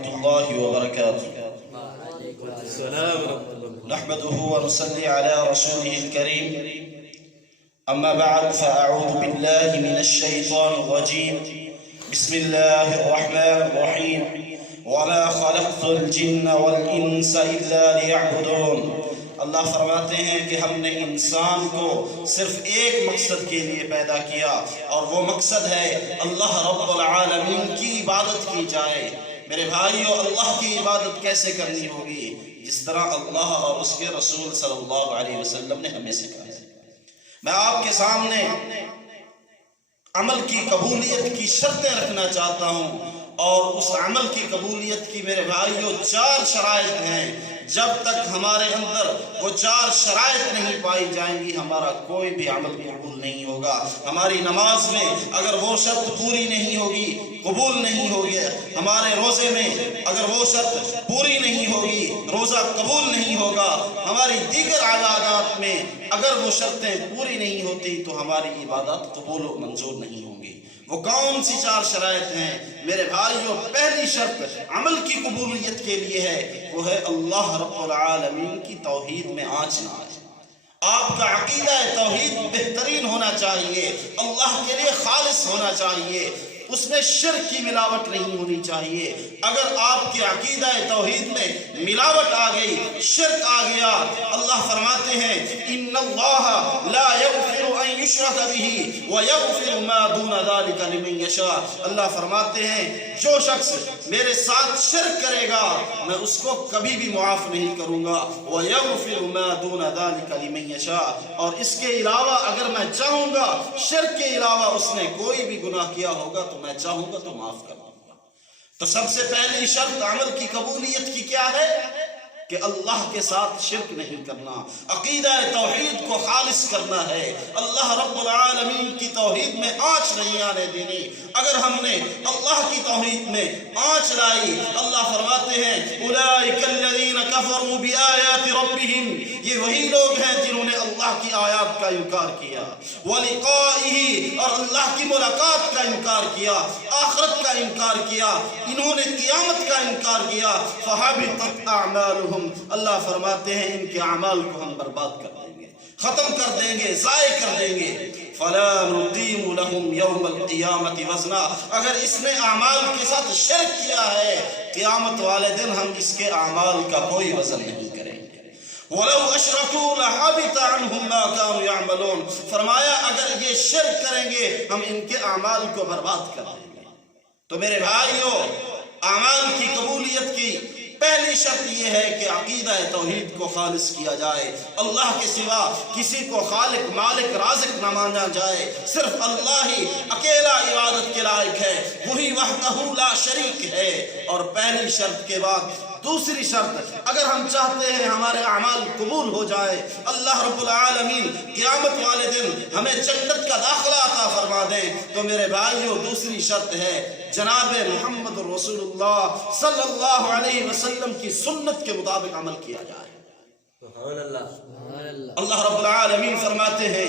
ورحمة الله وبركاته. السلام ورحمة الله. نحمده ونصلي على رسوله الكريم. أما بعد فأعوذ بالله من الشيطان الرجيم. بسم الله الرحمن الرحيم. وما خلقت الجن والإنس إلا ليعبدون. اللہ فرماتے ہیں کہ ہم نے انسان کو صرف ایک مقصد کے لیے پیدا کیا، اور وہ مقصد ہے اللہ رب العالمین کی عبادت کی جائے۔ میرے بھائیو، اللہ کی عبادت کیسے کرنی ہوگی؟ جس طرح اللہ اور اس کے رسول صلی اللہ علیہ وسلم نے ہمیں سکھایا۔ میں آپ کے سامنے عمل کی قبولیت کی شرطیں رکھنا چاہتا ہوں، اور اس عمل کی قبولیت کی میرے بھائیو 4 شرائط ہیں۔ جب تک ہمارے اندر وہ 4 شرائط نہیں پائی جائیں گی، ہمارا کوئی بھی عمل قبول نہیں ہوگا۔ ہماری نماز میں اگر وہ شرط پوری نہیں ہوگی، قبول نہیں ہوگی۔ ہمارے روزے میں اگر وہ شرط پوری نہیں ہوگی، روزہ قبول نہیں ہوگا۔ ہماری دیگر عبادات میں اگر وہ شرطیں پوری نہیں ہوتی تو ہماری عبادات قبول و منظور نہیں ہوں گی۔ وہ کون سی 4 شرائط ہیں میرے بھائیوں؟ پہلی شرط عمل کی قبولیت کے لیے ہے، وہ ہے اللہ رب العالمین کی توحید میں آنچ نہ آئے۔ آپ کا عقیدہ توحید بہترین ہونا چاہیے، اللہ کے لیے خالص ہونا چاہیے، اس میں شرک کی ملاوٹ نہیں ہونی چاہیے۔ اگر آپ کے عقیدہ توحید میں ملاوٹ آ گئی، شرک آ گیا، اللہ فرماتے ہیں ان اللہ لا یغفر ان یشرک بہ ویغفر ما دون ذلک لمن یشاء۔ اللہ فرماتے ہیں جو شخص میرے ساتھ شرک کرے گا میں اس کو کبھی بھی معاف نہیں کروں گا، ویغفر ما دون ذلک لمن یشاء، اور اس کے علاوہ اگر میں چاہوں گا، شرک کے علاوہ اس نے کوئی بھی گناہ کیا ہوگا تو میں چاہوں گا تو معاف کر دوں گا۔ تو سب سے پہلی شرط عمل کی قبولیت کی کیا ہے؟ کہ اللہ کے ساتھ شرک نہیں کرنا، عقیدہ توحید کو خالص کرنا ہے، اللہ رب العالمین کی توحید میں آنچ نہیں آنے دینی۔ اگر ہم نے اللہ کی توحید میں آنچ لائی، اللہ فرماتے ہیں اولئک الذین کفروا بآیات ربہم، یہ وہی لوگ ہیں جنہوں نے اللہ کی آیات کا انکار کیا، ولقائہ، اور اللہ کی ملاقات کا انکار کیا، آخرت کا انکار کیا، انہوں نے قیامت کا انکار کیا، فحبطت اعمالہم، اللہ فرماتے ہیں ان کے اعمال کو ہم برباد کر دیں گے، ختم کر دیں گے، ضائع کر دیں گے۔ فلا نقیم لہم یوم القیامت وزنا، اگر اس نے اعمال کے ساتھ شرک کیا ہے، قیامت والے دن ہم اس کے اعمال کا کوئی وزن نہیں کریں گے۔ وَلَوْ أَشْرَكُوا لَحَبِطَ عَنْهُمْ مَا كَانُوا يَعْمَلُونَ، فرمایا اگر یہ شرک کریں گے ہم ان کے اعمال کو برباد کر دیں گے۔ تو میرے بھائیو، اعمال کی قبولیت کی پہلی شرط یہ ہے کہ عقیدہ توحید کو خالص کیا جائے، اللہ کے سوا کسی کو خالق، مالک، رازق نہ مانا جائے، صرف اللہ ہی اکیلا عبادت کے لائق ہے، وہی وحدہ لا شریک ہے۔ اور پہلی شرط کے بعد دوسری شرط، اگر ہم چاہتے ہیں ہمارے اعمال قبول ہو جائے، اللہ رب العالمین قیامت والے دن ہمیں جنت کا داخلہ عطا فرما دیں، تو میرے بھائیوں دوسری شرط ہے جناب محمد رسول اللہ صلی اللہ علیہ وسلم کی سنت کے مطابق عمل کیا جائے۔ سبحان اللہ۔ اللہ رب العالمین فرماتے ہیں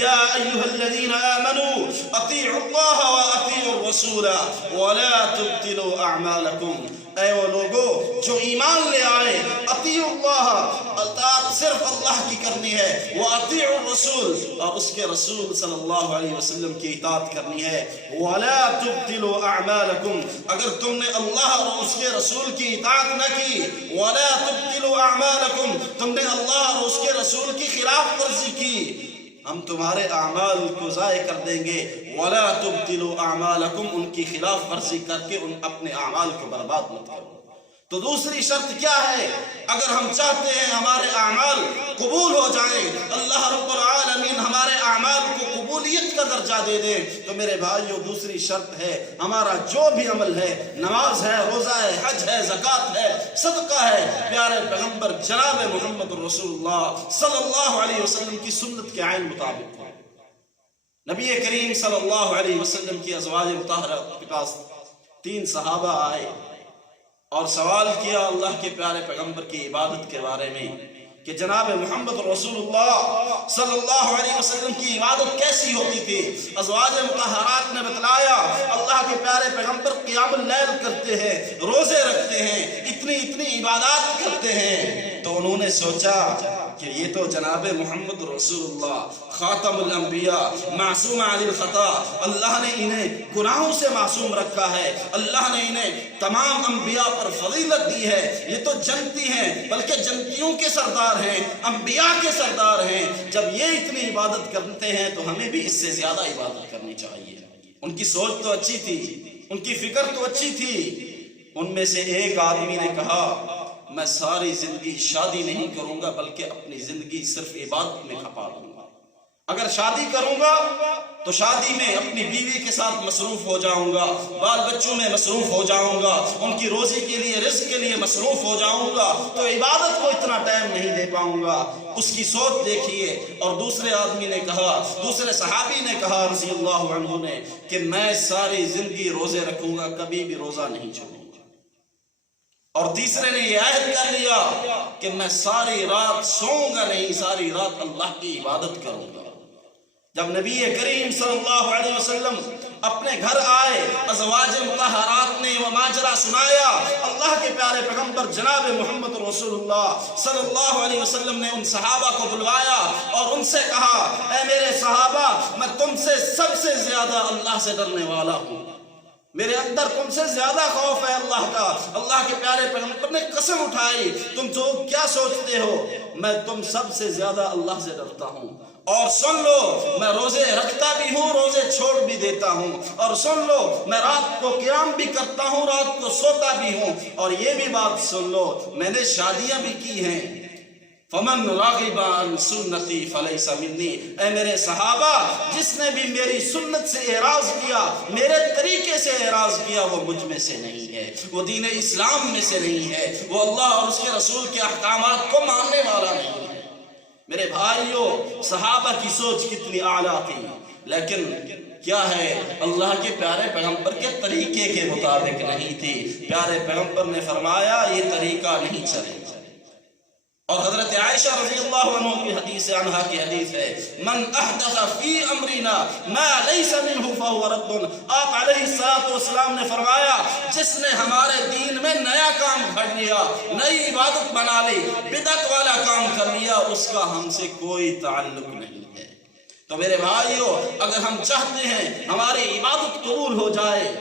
یا ایھا الذین آمنوا اطیعوا اللہ واطیعوا الرسول ولا تبطلوا اعمالکم، اے وہ لوگو جو ایمان لے آئے، اطیعوا اللہ، اطاعت صرف اللہ کی کرنی ہے، واطیعوا الرسول، اور اس کے رسول صلی اللہ علیہ وسلم کی اطاعت کرنی ہے، ولا تبطلوا اعمالکم، اگر تم نے اللہ اور اس کے رسول کی اطاعت نہ کی، ولا تبطلوا اعمالکم، تم نے اللہ اور اس کے رسول کی خلاف ورزی کی، ہم تمہارے اعمال کو ضائع کر دیں گے۔ وَلَا تُبْطِلُوا أَعْمَالَكُمْ، ان کی خلاف ورزی کر کے ان اپنے اعمال کو برباد مت کرو۔ تو دوسری شرط کیا ہے؟ اگر ہم چاہتے ہیں ہمارے اعمال قبول ہو جائیں، اللہ رب العالمین ہمارے اعمال کو قبولیت کا درجہ دے دے، تو میرے بھائیو دوسری شرط ہے ہمارا جو بھی عمل ہے، نماز ہے، روزہ ہے، حج ہے، زکوٰۃ ہے، صدقہ ہے، پیارے پیغمبر جناب محمد رسول اللہ صلی اللہ علیہ وسلم کی سنت کے عین مطابق ہو۔ نبی کریم صلی اللہ علیہ وسلم کی ازواج مطہرات کے پاس 3 صحابہ آئے اور سوال کیا اللہ کے پیارے پیغمبر کی عبادت کے بارے میں کہ جناب محمد رسول اللہ صلی اللہ علیہ وسلم کی عبادت کیسی ہوتی تھی؟ ازواج مطہرات نے بتلایا اللہ کے پیارے پیغمبر قیام اللیل کرتے ہیں، روزے رکھتے عبادات کرتے ہیں تو انہوں نے سوچا کہ یہ تو جناب محمد رسول اللہ خاتم الانبیاء معصوم عن الخطا، اللہ نے انہیں گناہوں سے معصوم رکھا ہے، اللہ نے انہیں تمام انبیاء پر فضیلت دی ہے، یہ تو جنتی ہیں بلکہ جنتیوں کے سردار ہیں، انبیاء کے سردار ہیں، جب یہ اتنی عبادت کرتے ہیں تو ہمیں بھی اس سے زیادہ عبادت کرنی چاہیے۔ ان کی سوچ تو اچھی تھی، ان کی فکر تو اچھی تھی۔ ان میں سے ایک آدمی نے کہا میں ساری زندگی شادی نہیں کروں گا بلکہ اپنی زندگی صرف عبادت میں کھپا دوں گا، اگر شادی کروں گا تو شادی میں اپنی بیوی کے ساتھ مصروف ہو جاؤں گا، بال بچوں میں مصروف ہو جاؤں گا، ان کی روزی کے لیے رزق کے لیے مصروف ہو جاؤں گا، تو عبادت کو اتنا ٹائم نہیں دے پاؤں گا۔ اس کی سوچ دیکھیے۔ اور دوسرے آدمی نے کہا، دوسرے صحابی نے کہا رضی اللہ عنہ نے کہ میں ساری زندگی روزے رکھوں گا، کبھی بھی روزہ نہیں چھوڑوں گا۔ اور تیسرے نے یہ عہد کر لیا کہ میں ساری رات سوؤں گا نہیں، ساری رات اللہ کی عبادت کروں گا۔ جب نبی کریم صلی اللہ علیہ وسلم اپنے گھر آئے، ازواج مطہرات نے وہ ماجرا سنایا، اللہ کے پیارے پیغمبر جناب محمد رسول اللہ صلی اللہ علیہ وسلم نے ان صحابہ کو بلوایا اور ان سے کہا اے میرے صحابہ، میں تم سے سب سے زیادہ اللہ سے ڈرنے والا ہوں، میرے اندر تم سے زیادہ خوف ہے اللہ کا۔ اللہ کے پیارے پیغمبر نے قسم اٹھائی، تم تو کیا سوچتے ہو، میں تم سب سے زیادہ اللہ سے ڈرتا ہوں۔ اور سن لو میں روزے رکھتا بھی ہوں، روزے چھوڑ بھی دیتا ہوں، اور سن لو میں رات کو قیام بھی کرتا ہوں، رات کو سوتا بھی ہوں، اور یہ بھی بات سن لو میں نے شادیاں بھی کی ہیں۔ فمن راغب عن سنتی فلیس منی، اے میرے صحابہ جس نے بھی میری سنت سے اعراض کیا، میرے طریقے سے اعراض کیا، وہ مجھ میں سے نہیں ہے، وہ دین اسلام میں سے نہیں ہے، وہ اللہ اور اس کے رسول کے احکامات کو ماننے والا نہیں ہے۔ میرے بھائیوں، صحابہ کی سوچ کتنی اعلیٰ تھی، لیکن کیا ہے اللہ کے پیارے پیغمبر کے طریقے کے مطابق نہیں تھی۔ پیارے پیغمبر نے فرمایا یہ طریقہ نہیں چلے گا۔ اور حضرت عائشہ رضی اللہ عنہ کی حدیث عنہا کی حدیث ہے من احدث فی امرنا ما لیس منہ فہو رد، آپ علیہ السلام نے فرمایا جس نے ہمارے دین میں نیا کام گھڑ لیا، نئی عبادت بنا لی، بدعت والا کام کر لیا، اس کا ہم سے کوئی تعلق نہیں ہے۔ تو میرے بھائیوں، اگر ہم چاہتے ہیں ہماری عبادت قبول ہو جائے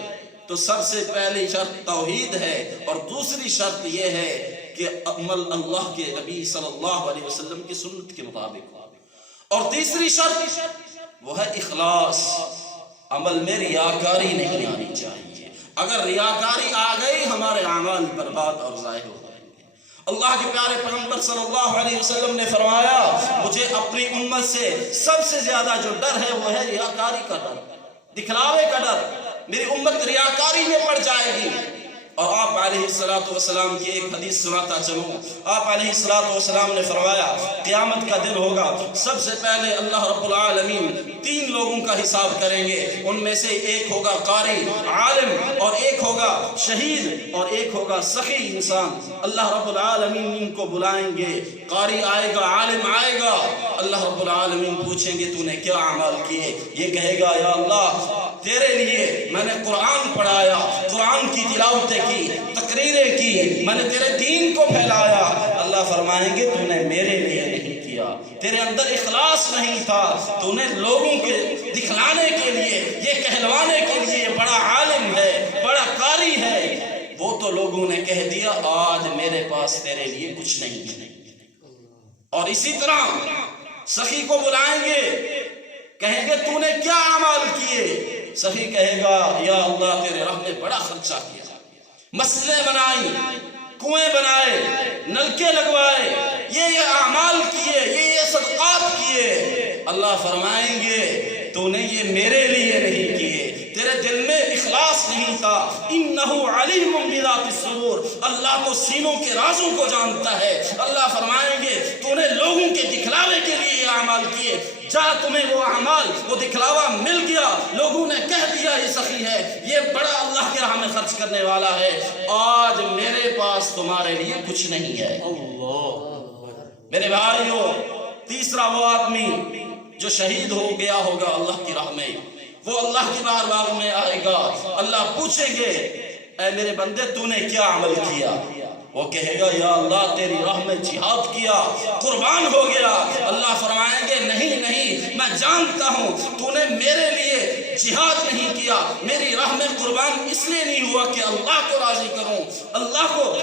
تو سب سے پہلی شرط توحید ہے، اور دوسری شرط یہ ہے کہ عمل اللہ کے نبی صلی اللہ علیہ وسلم کی سنت کے مطابق ہو، اور تیسری شرط وہ ہے اخلاص، عمل میں ریاکاری نہیں آنی چاہیے۔ اگر ریاکاری آ گئی ہمارے اعمال برباد اور ضائع ہو جائیں گے۔ اللہ کے پیارے پیغمبر صلی اللہ علیہ وسلم نے فرمایا مجھے اپنی امت سے سب سے زیادہ جو ڈر ہے وہ ہے ریاکاری کا ڈر، دکھلاوے کا ڈر۔ میری امت ریاکاری میں پڑ جائے گی۔ اور آپ علیہ السلام کی ایک حدیث سناتا چلوں، آپ علیہ السلام نے فرمایا قیامت کا دن ہوگا، سب سے پہلے اللہ رب العالمین 3 لوگوں کا حساب کریں گے، ان میں سے ایک ہوگا قاری عالم، اور ایک ہوگا شہید، اور ایک ہوگا سخی انسان۔ اللہ رب العالمین ان کو بلائیں گے، قاری آئے گا، عالم آئے گا، اللہ رب العالمین پوچھیں گے تو نے کیا اعمال کیے؟ یہ کہے گا یا اللہ تیرے لیے میں نے قرآن پڑھایا، قرآن کی تلاوتیں کی، تقریریں کی، میں نے تیرے دین کو پھیلایا۔ اللہ فرمائیں گے تو نے میرے لیے نہیں کیا، تیرے اندر اخلاص نہیں تھا، تو نے لوگوں کے دکھلانے کے لیے، یہ کہلوانے کے لیے بڑا عالم ہے، بڑا قاری ہے، وہ تو لوگوں نے کہہ دیا آج میرے پاس تیرے لیے کچھ نہیں ہے۔ اور اسی طرح سخی کو بلائیں گے، کہیں گے تو نے کیا اعمال کیے؟ سخی کہے گا یا اللہ تیرے راہ میں بڑا خرچہ کیا، مسجدیں بنائی، کنویں بنائے، نلکے لگوائے، یہ اعمال کیے، یہ صدقات کیے۔ اللہ فرمائیں گے تو نے یہ میرے لیے نہیں کیے، تیرے دل میں اخلاص نہیں تھا۔ انہ علیم بذات الصدور، اللہ تو سینوں کے رازوں کو جانتا ہے۔ اللہ فرمائیں گے تو نے لوگوں کے دکھلاوے کے لیے یہ اعمال کیے، جا تمہیں وہ اعمال، وہ دکھلاوا مل گیا، لوگوں نے کہہ دیا یہ سخی ہے، یہ بڑا اللہ کے راہ میں خرچ کرنے والا ہے، آج میرے پاس تمہارے لیے کچھ نہیں ہے۔ میرے بھائیوں، تیسرا وہ آدمی جو شہید ہو گیا ہوگا اللہ کی راہ میں، وہ اللہ کی بارگاہ میں آئے گا، اللہ پوچھیں گے اے میرے بندے تو نے کیا عمل کیا؟ وہ کہے گا یا اللہ تیری راہ میں جہاد کیا، قربان ہو گیا۔ اللہ فرمائیں گے نہیں نہیں، میں جانتا ہوں تو نے میرے لیے جہاد نہیں کیا، میری راہ میں قربان اس لیے نہیں ہوا کہ اللہ کو راضی کروں، اللہ کو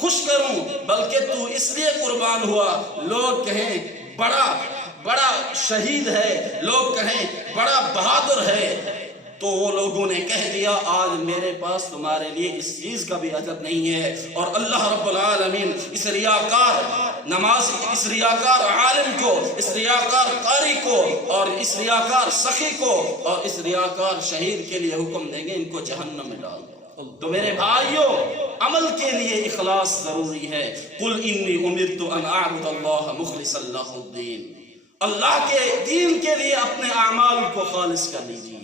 خوش کروں، بلکہ تو اس لیے قربان ہوا لوگ کہیں بڑا شہید ہے، لوگ کہیں بڑا بہادر ہے۔ تو وہ لوگوں نے کہہ دیا آج میرے پاس تمہارے لیے اس چیز کا بھی عجب نہیں ہے۔ اور اللہ رب العالمین اس ریاکار نمازی، اس ریاکار عالم کو، اس ریاکار قاری کو، اور اس ریاکار سخی کو، اور اس ریاکار شہید کے لیے حکم دیں گے ان کو جہنم میں ڈال دو۔ تو میرے بھائیوں، عمل کے لیے اخلاص ضروری ہے۔ قل انی امرت ان اعبد اللہ مخلصا لہ الدین، اللہ کے دین کے لیے اپنے اعمال کو خالص کر لیجیے۔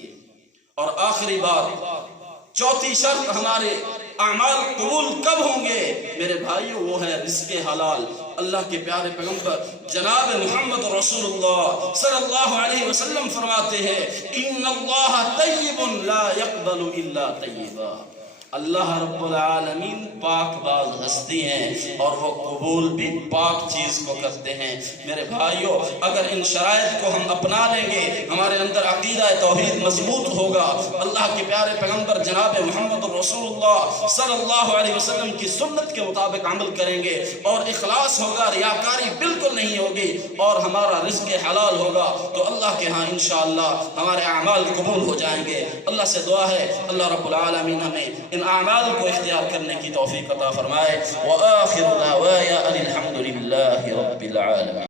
اور آخری بات، چوتھی شرط ہمارے اعمال قبول کب ہوں گے میرے بھائیوں، وہ ہے رزق حلال۔ اللہ کے پیارے پیغمبر جناب محمد رسول اللہ صلی اللہ علیہ وسلم فرماتے ہیں ان اللہ طیب لا يقبل الا طیبا، اللہ رب العالمین پاک باز ہستی ہیں اور وہ قبول بھی پاک چیز کو کرتے ہیں۔ میرے بھائیوں، اگر ان شرائط کو ہم اپنا لیں گے، ہمارے اندر عقیدہ توحید مضبوط ہوگا، اللہ کے پیارے پیغمبر جناب محمد رسول اللہ صلی اللہ علیہ وسلم کی سنت کے مطابق عمل کریں گے، اور اخلاص ہوگا، ریاکاری بالکل نہیں ہوگی، اور ہمارا رزق حلال ہوگا، تو اللہ کے ہاں انشاءاللہ ہمارے اعمال قبول ہو جائیں گے۔ اللہ سے دعا ہے اللہ رب العالمین ہمیں ان اعمال کو اختیار کرنے کی توفیق عطا فرمائے۔ وآخر دعوایا ان الحمد للہ رب العالمین۔